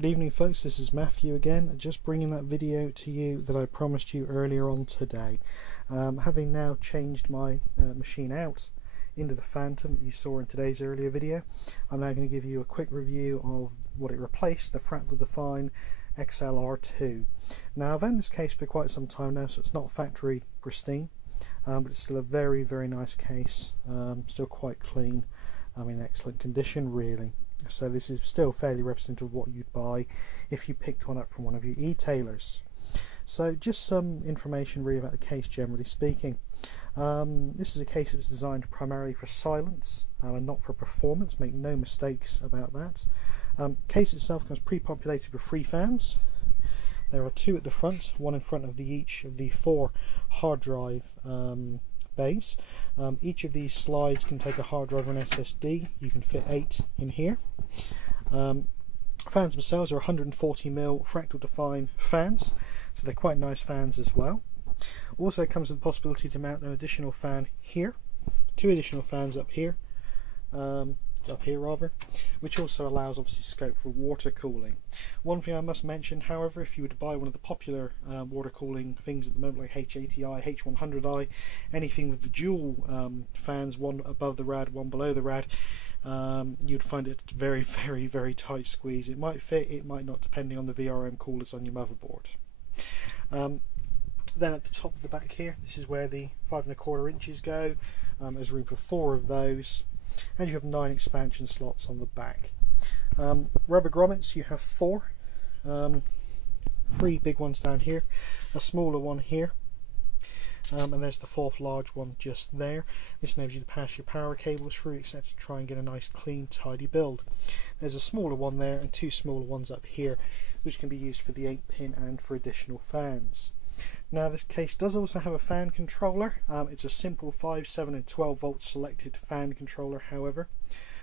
Good evening folks, this is Matthew again, just bringing that video to you that I promised you earlier on today. Having now changed my machine out into the Phantom that you saw in today's earlier video, I'm now going to give you a quick review of what it replaced, the Fractal Define XLR2. Now I've owned this case for quite some time now, so it's not factory pristine, but it's still a very nice case, still quite clean, in excellent condition really. So this is still fairly representative of what you'd buy if you picked one up from one of your e-tailers. So just some information really about the case generally speaking. This is a case that's designed primarily for silence and not for performance, make no mistakes about that. Case itself comes pre-populated with 3 fans. There are 2 at the front, one in front of each of the 4 hard drive bays. Each of these slides can take a hard drive or an SSD. You can fit 8 in here. Fans themselves are 140mm Fractal Define fans, so they're quite nice fans as well. Also comes with the possibility to mount an additional fan here, 2 additional fans up here, which also allows obviously scope for water cooling. One thing I must mention, however, if you were to buy one of the popular water cooling things at the moment, like H80i, H100i, anything with the dual fans, one above the rad, one below the rad, you'd find it very tight squeeze. It might fit, it might not, depending on the VRM coolers on your motherboard. Then at the top of the back here, this is where the 5¼ inches go. There's room for 4 of those, and you have 9 expansion slots on the back. Rubber grommets, you have 4, 3 big ones down here, a smaller one here, and there's the 4th large one just there. This enables you to pass your power cables through, etc., to try and get a nice clean tidy build. There's a smaller one there and 2 smaller ones up here, which can be used for the 8-pin and for additional fans. Now this case does also have a fan controller. It's a simple 5, 7 and 12 volt selected fan controller, however,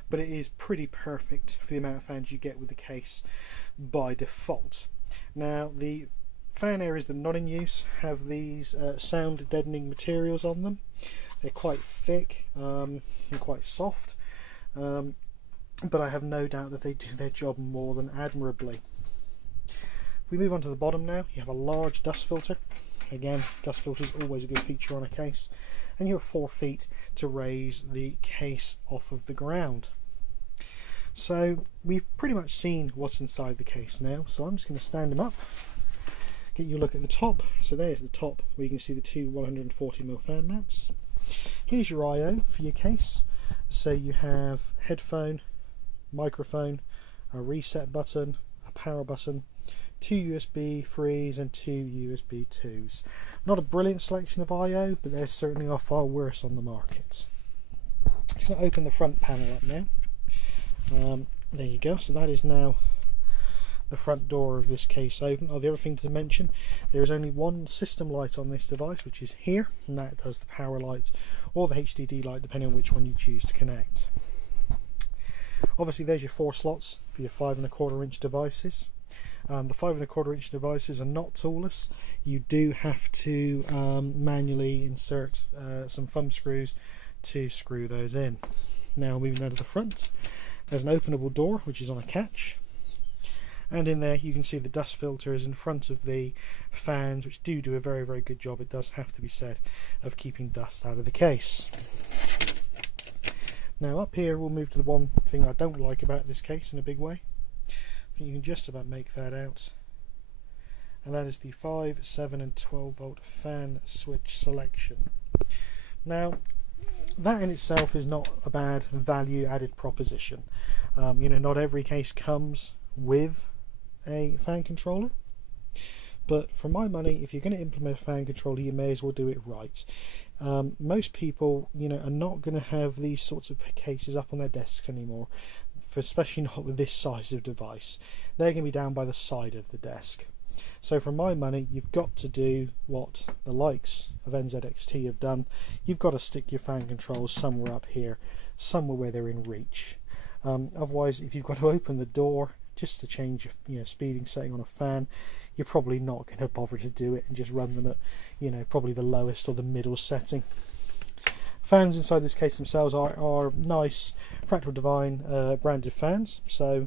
but it is pretty perfect for the amount of fans you get with the case by default. Now the fan areas that are not in use have these sound deadening materials on them. They're quite thick and quite soft, but I have no doubt that they do their job more than admirably. If we move on to the bottom now, you have a large dust filter. Again, dust filter is always a good feature on a case, and you have 4 feet to raise the case off of the ground. So we've pretty much seen what's inside the case now, so I'm just going to stand them up, get you a look at the top. So there's the top where you can see the 2 140mm fan mounts. Here's your I/O for your case. So you have headphone, microphone, a reset button, a power button, 2 USB 3s and 2 USB 2s. Not a brilliant selection of I/O, but there certainly are far worse on the market. I'm just going to open the front panel up now. There you go. So that is now the front door of this case open. Oh, the other thing to mention, there is only one system light on this device, which is here, and that does the power light or the HDD light, depending on which one you choose to connect. Obviously there's your 4 slots for your 5¼ inch devices. The 5¼ inch devices are not toolless. You do have to manually insert some thumb screws to screw those in. Now moving down to the front, there's an openable door which is on a catch, and in there you can see the dust filters in front of the fans, which do a very good job, it does have to be said, of keeping dust out of the case. Now up here we'll move to the one thing I don't like about this case in a big way. You can just about make that out, and that is the 5, 7 and 12 volt fan switch selection. Now that in itself is not a bad value added proposition. Not every case comes with a fan controller, but for my money, if you're going to implement a fan controller, you may as well do it right. Most people are not going to have these sorts of cases up on their desks anymore, especially not with this size of device. They're going to be down by the side of the desk. So for my money, you've got to do what the likes of NZXT have done. You've got to stick your fan controls somewhere up here, somewhere where they're in reach. Otherwise, if you've got to open the door just to change your speeding setting on a fan, you're probably not going to bother to do it and just run them at probably the lowest or the middle setting. Fans inside this case themselves are nice Fractal Define branded fans, so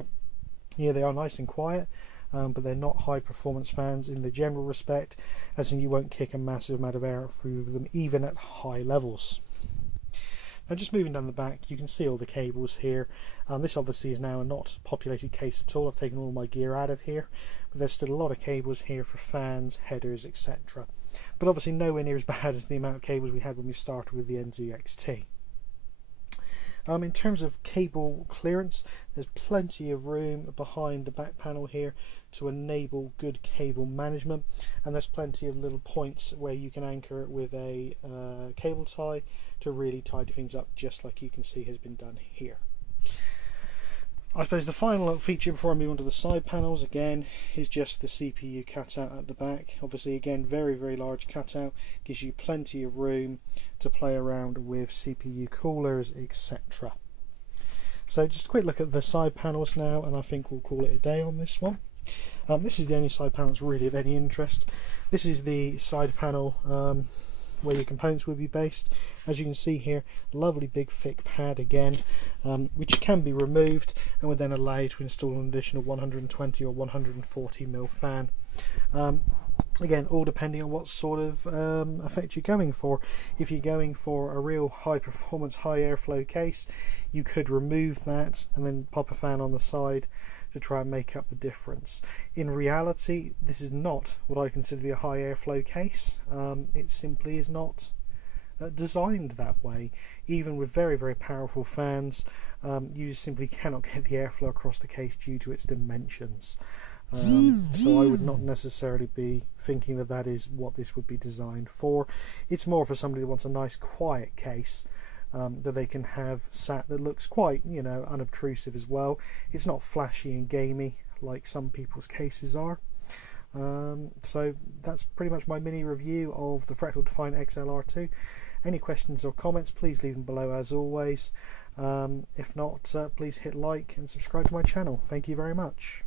Yeah, they are nice and quiet, but they're not high performance fans in the general respect, as in you won't kick a massive amount of air through them even at high levels. Now just moving down the back, you can see all the cables here. This obviously is now a not populated case at all. I've taken all my gear out of here, but there's still a lot of cables here for fans, headers, etc. But obviously nowhere near as bad as the amount of cables we had when we started with the NZXT. In terms of cable clearance, there's plenty of room behind the back panel here to enable good cable management, and there's plenty of little points where you can anchor it with a cable tie to really tidy things up, just like you can see has been done here. I suppose the final feature before I move on to the side panels again is just the CPU cutout at the back. Obviously again very large cutout, gives you plenty of room to play around with CPU coolers, etc. So just a quick look at the side panels now, and I think we'll call it a day on this one. This is the only side panel that's really of any interest. This is the side panel where your components will be based. As you can see here, lovely big thick pad again, which can be removed and would then allow you to install an additional 120 or 140 mil fan. Again, all depending on what sort of effect you're going for. If you're going for a real high performance, high airflow case, you could remove that and then pop a fan on the side to try and make up the difference. In reality, this is not what I consider to be a high airflow case. It simply is not designed that way. Even with very powerful fans, you just simply cannot get the airflow across the case due to its dimensions. So I would not necessarily be thinking that that is what this would be designed for. It's more for somebody that wants a nice quiet case that they can have sat that looks quite, you know, unobtrusive as well. It's not flashy and gamey like some people's cases are. So that's pretty much my mini review of the Fractal Define XLR2. Any questions or comments, please leave them below as always. If not, please hit like and subscribe to my channel. Thank you very much.